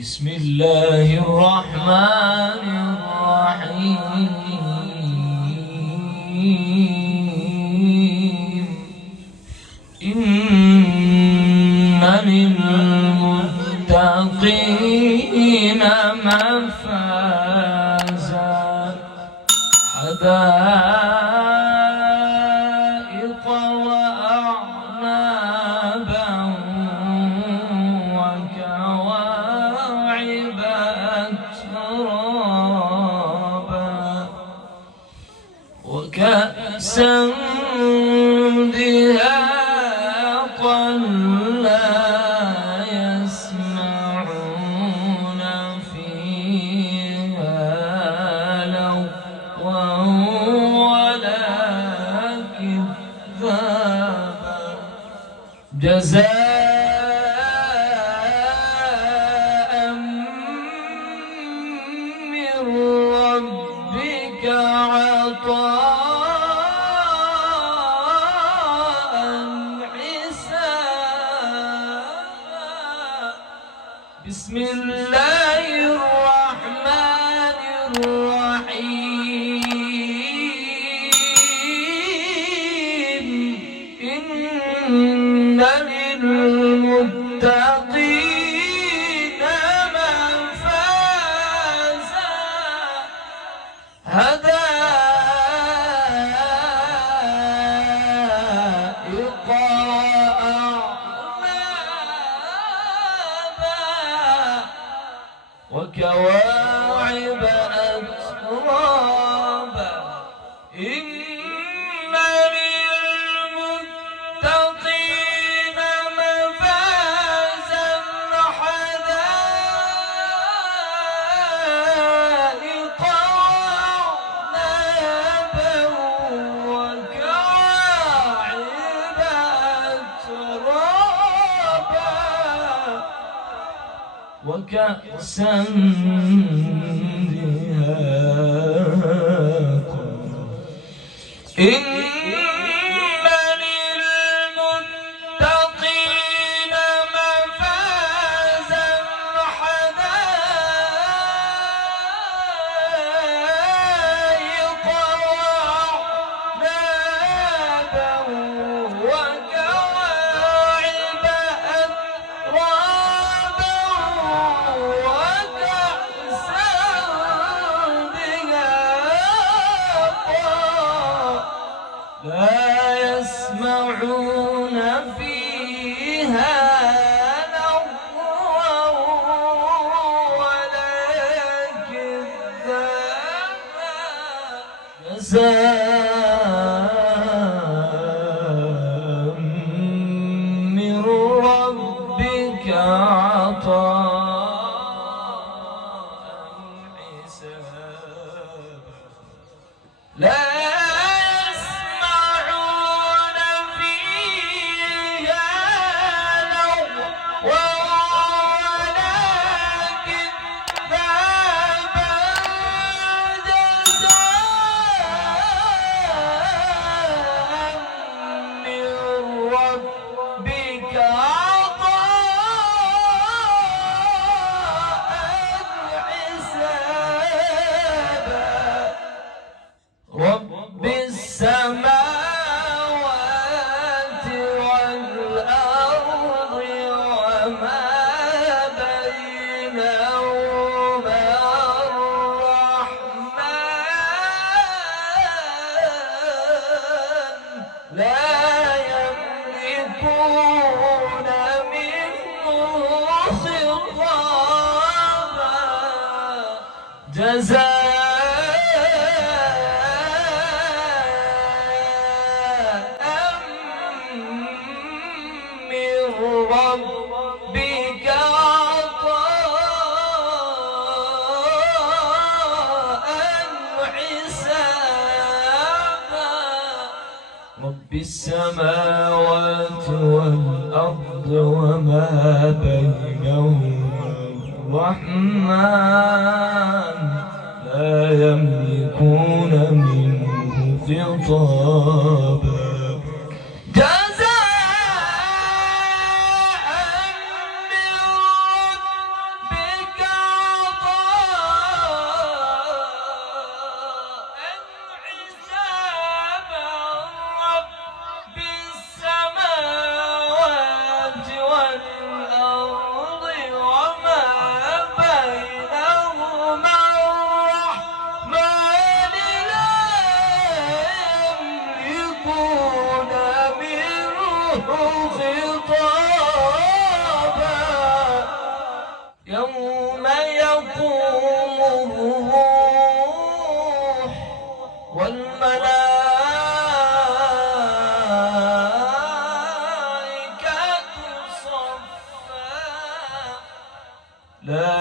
بسم الله الرحمن الرحيم إن للمتقين مفازا حدائق وأعنابا وكواعب أترابا وكأسا دهاقا لا يسمعون فيها لغوا ولا كذابا جزاء من ربك عطاء حسابا بسم الله الرحمن الرحيم إن للمتقين مفازا حدائق وأعنابا وكواعب أترابا إن للمتقين مفازا حدائق وأعنابا وكواعب أترابا وكأسا دهاقا إن للمتقين مفازا حدائق وأعنابا وكواعب أترابا وكأسا دهاقا لا يسمعون فيها لغوا ولا كذابا جزاء من ربك عطاء حسابا لا يسمعون فيها لغوا ولا كذابا جزاء من ربك عطاء حسابا رب السماوات والأرض وما بينهما الرحمن لا يملكون منه خطابا جزاء من ربك عطاء حسابا رب السماوات والأرض وما بينهما الرحمن لا يملكون منه خطابا جزاء من ربك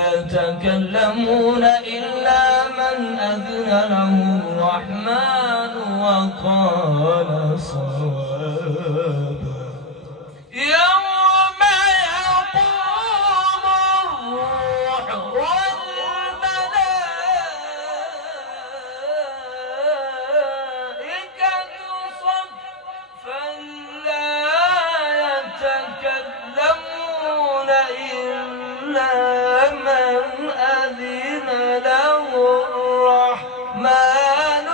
يتكلمون إلا من أذن له الرحمن وقال صوابا يوم يقوم الروح والملائكة صفا لا يتكلمون إلا من أذن له الرحمن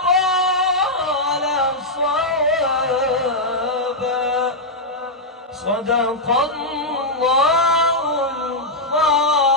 وقال صوابا صدق الله الخالق.